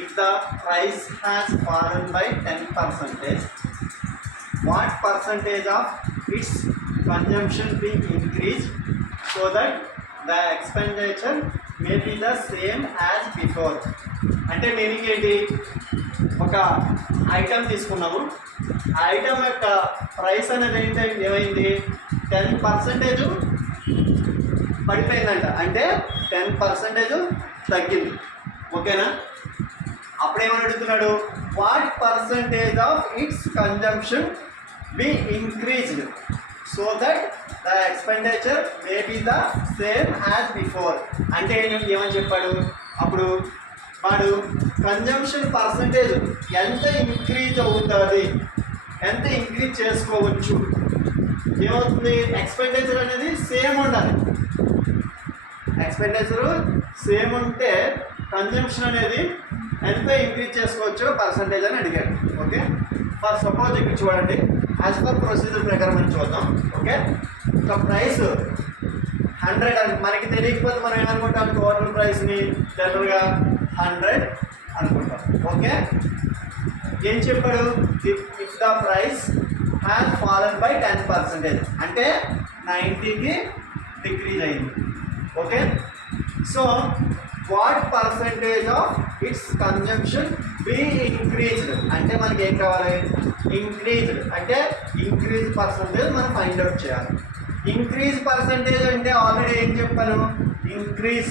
if the price has fallen by 10%, what percentage of its consumption being increased so that the expenditure may be the same as before? అంటే meaning ఏంటి, ఒక item తీసుకున్నాము, ఆ item యొక్క price అనేది ఏమైంది 10% పడిపోయిందంట, అంటే 10% తగ్గింది. ఓకేనా? అప్పుడేమని అడుగుతున్నాడు, what percentage of its consumption be increased so that the expenditure may be the same as before. అంటే ఏమని చెప్పాడు, అప్పుడు వాడు కన్జంప్షన్ పర్సంటేజ్ ఎంత ఇంక్రీజ్ అవుతుంది, ఎంత ఇంక్రీజ్ చేసుకోవచ్చు, ఏమవుతుంది, ఎక్స్పెండిచర్ అనేది సేమ్ ఉండాలి. ఎక్స్పెండిచర్ సేమ్ ఉంటే కన్జంప్షన్ అనేది ఎంత ఇంక్రీజ్ చేసుకోవచ్చు పర్సంటేజ్ అని అడిగాడు. ఓకే, ఫర్ సపోజ్ ఇక్కడ చూడండి, యాజ్ పర్ ప్రొసీజర్ ప్రకారం మనం చూద్దాం. ఓకే, ఒక ప్రైస్ 100 అని మనకి తెలియకపోతే మనం ఏమనుకుంటాం, టోటల్ ప్రైస్ని జనరల్గా 100 అనుకుంటాం. ఓకే, ఏం చెప్పాడు, if the price has fallen by 10%, అంటే 90కి డిక్రీజ్ అయింది. Okay, so what percentage of its consumption be increased, అంటే మనకి ఏం కావాలి, ఇంక్రీజ్డ్ అంటే ఇంక్రీజ్ పర్సంటేజ్ మనం ఫైండ్ అవుట్ చేయాలి. ఇంక్రీజ్ పర్సంటేజ్ అంటే ఆల్రెడీ ఏం చెప్పాను, increase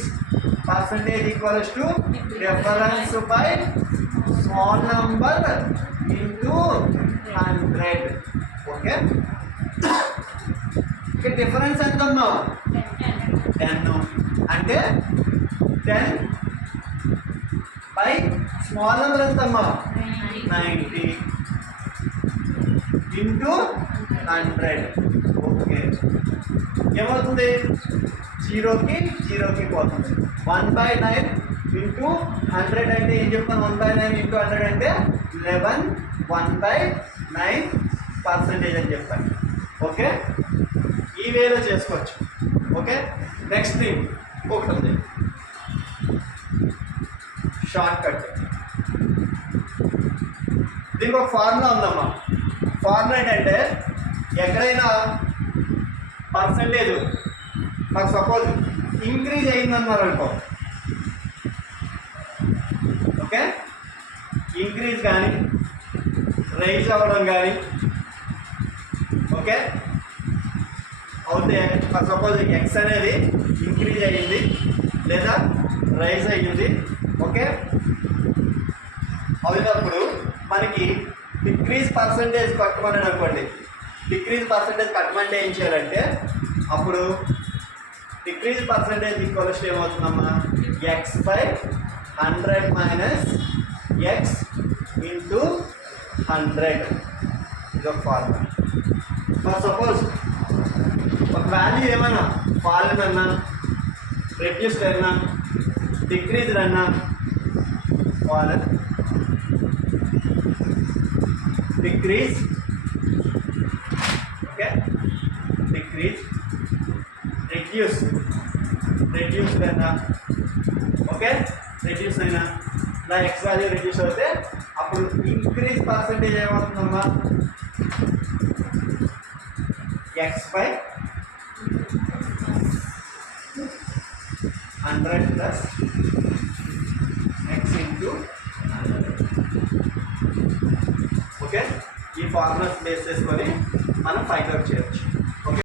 percentage equals to difference by small number into 100. Okay, ఇక్కడ డిఫరెన్స్ ఎంతమ్మా, 10, అంటే 10 బై స్మాల్ నెంబర్ ఎంతమ్మా, 90 ఇంటూ 100. ఓకే, ఏమవుతుంది, 0కి 0కి పోతుంది. 1/9 ఇంటూ 100 అంటే ఏం చెప్తాను, 1/9 ఇంటూ 100 అంటే 11, 1/9% అని చెప్పాను. ఓకే, ఈ వేలో చేసుకోవచ్చు. ఓకే, నెక్స్ట్ థింగ్ ఇంకొకటి ఉంది, షార్ట్ కట్. దీనికి ఒక ఫార్ములా ఉందమ్మా. ఫార్ములా ఏంటంటే, ఎక్కడైనా పర్సంటేజ్ నాకు సపోజ్ ఇంక్రీజ్ అయిందన్నారు అనుకో, ఓకే, ఇంక్రీజ్ కానీ రైజ్ అవ్వడం కానీ, ఓకే, అవుతే ఫర్ సపోజ్ ఎక్స్ అనేది ఇంక్రీజ్ అయ్యింది లేదా రైజ్ అయ్యింది. ఓకే, అయినప్పుడు మనకి డిక్రీజ్ పర్సంటేజ్ కట్టమని అనుకోండి, డిక్రీజ్ పర్సంటేజ్ కట్టమంటే ఏం చేయాలంటే, అప్పుడు డిక్రీజ్ పర్సంటేజ్ ఈక్వల్స్ ఏమవుతుందమ్మా, x/100 మైనస్ ఎక్స్ ఇంటూ 100. ఇది ఒక ఫార్ములా. ఫర్ సపోజ్ ఒక వాల్యూ ఏమన్నా ఫాలన్ అన్నా, రెడ్యూస్డ్ అన్నా, డిక్రీజ్డ్ అన్నా, fallen, decrease, okay, decrease, reduced అయినా, ఓకే, రెడ్యూస్ అయినా, నా ఎక్స్ వాల్యూ రెడ్యూస్ అవుతే అప్పుడు ఇంక్రీజ్ పర్సంటేజ్ ఏమవుతుందమ్మా, x/100 plus x into 100. Okay, ఈ ఫార్ములాస్ బేస్ చేసుకొని మనం ఫైండ్ అవుట్ చేయొచ్చు.